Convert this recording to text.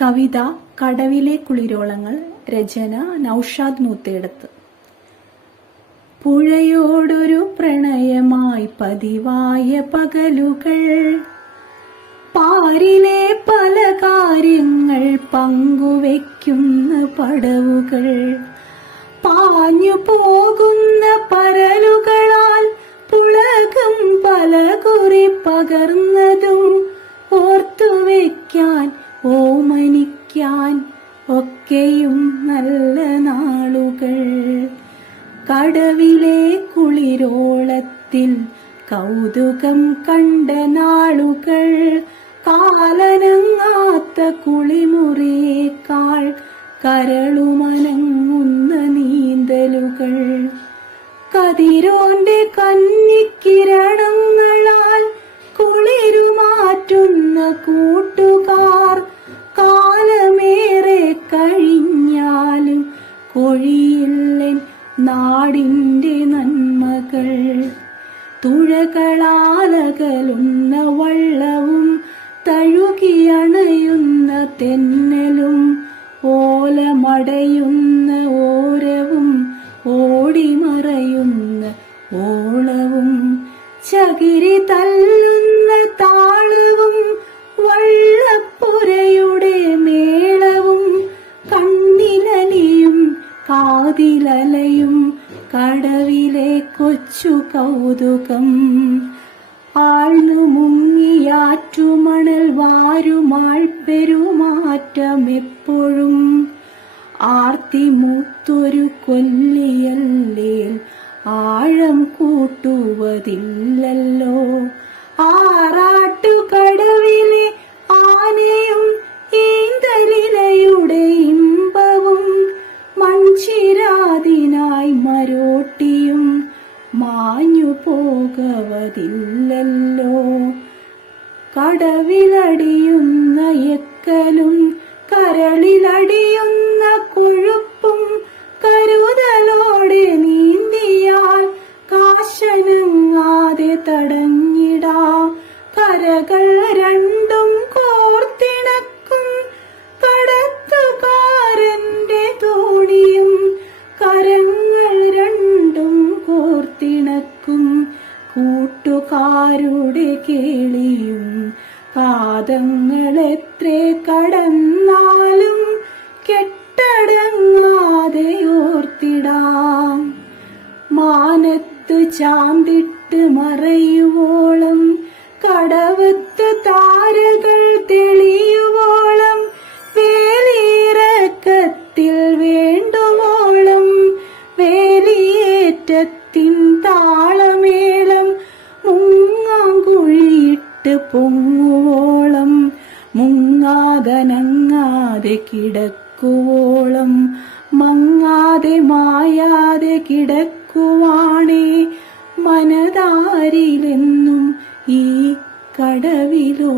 കവിത കടവിലെ കുളിരോളങ്ങൾ രചന നൌഷാദ് നൂത്തേടത്ത്. പുഴയോടൊരു പ്രണയമായി പതിവായ പകലുകൾ പാരിലെ പല കാര്യങ്ങൾ പങ്കുവെക്കുന്ന പടവുകൾ പാഞ്ഞു പോകുന്ന പരലുകളാൽ പുളകം പല കുറി പകർന്നതും ഓർത്തുവെക്കാൻ ഓമനിക്കാൻ ഒക്കെയും നല്ല നാളുകൾ. കടവിലെ കുളിരോളത്തിൽ കൗതുകം കണ്ട നാളുകൾ. കാലനങ്ങാത്ത കുളിമുറിയേക്കാൾ കരളുമനങ്ങുന്ന നീന്തലുകൾ. കതിരോന്റെ കന്നിക്കിരണങ്ങളാൽ കുളിരുമാറ്റുന്ന കൂട്ടുകാർ കൊഴിയില്ലൻ നാടിന്റെ നന്മകൾ. തുഴകളാലകലുന്ന വള്ളവും തഴുകിയണയുന്ന തെന്നലും ഓലമടയുന്ന ഓരവും ഓടിമറയുന്ന ഓളവും ചകിരി തല്ലുന്ന താളവും വള്ളപ്പുരയുടെ കാതിലലയും കടവിലെ കൊച്ചു കൗതുകം. ആഴ്ന്നു മുങ്ങിയാറ്റുമണൽ വാരുമാൾ പെരുമാറ്റം എപ്പോഴും ആർത്തി മൂത്തൊരു കൊല്ലിയല്ലേൽ ആഴം കൂട്ടുവതില്ലല്ലോ. ആറാട്ടുകടവിലെ പോകവതില്ലല്ലോ കടവിലടിയുന്ന എക്കലും കരളിലടിയുന്ന കൊഴുപ്പും കരുതലോടെ നീന്തിയാൽ കാശനങ്ങാതെ തടഞ്ഞിടാ. കരകൾ രണ്ടും കേളിയും പാദങ്ങൾ എത്ര കടന്നാലും കെട്ടടങ്ങാതെ ഓർത്തിടാം. മാനത്ത് ചാന്തിട്ട് മറയുവോളം കടവത്ത് താരകൾ തെളിയുവോളം മുങ്ങാങ്കുഴിയിട്ട് പൊങ്ങുവോളം മുങ്ങാതനങ്ങാതെ കിടക്കുവോളം മങ്ങാതെ മായാതെ കിടക്കുവാണേ മനതാരിലെന്നും ഈ കടവിലോ